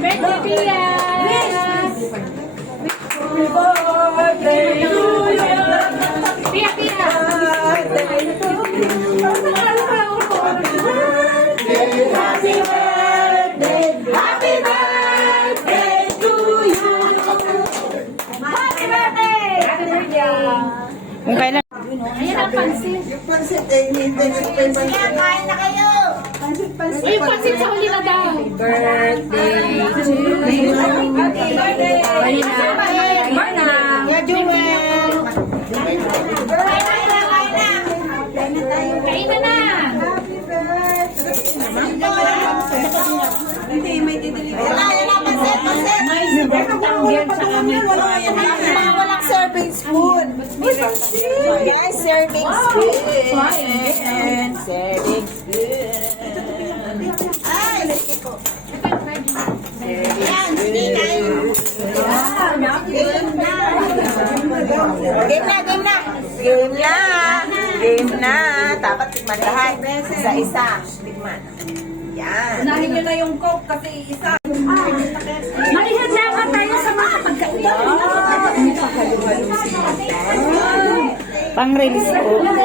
birthday, Pia! Pia, Pia! Happy birthday to you. Happy birthday! Happy birthday! Kung kailan Ayan ang pansit. Yung pansit eh, hinihintay ko pa yung pansit. Kain na kayo! Yung pansit sa huli na daw. birthday to you. Happy birthday! Manang. Ya, Jewel! Kain na! Hindi, may dideliver. Yan ang pansit! May tanggel sa amin. Walang serving spoon. Yes, serving spoon. Serving spoon. Ay, Game na. Dapat tikman lahat. Isa-isa. Tikman. Yan. Unahin nyo na yung Coke kasi isa. Manihanda tayo sa mga pagkain. Pang-release po.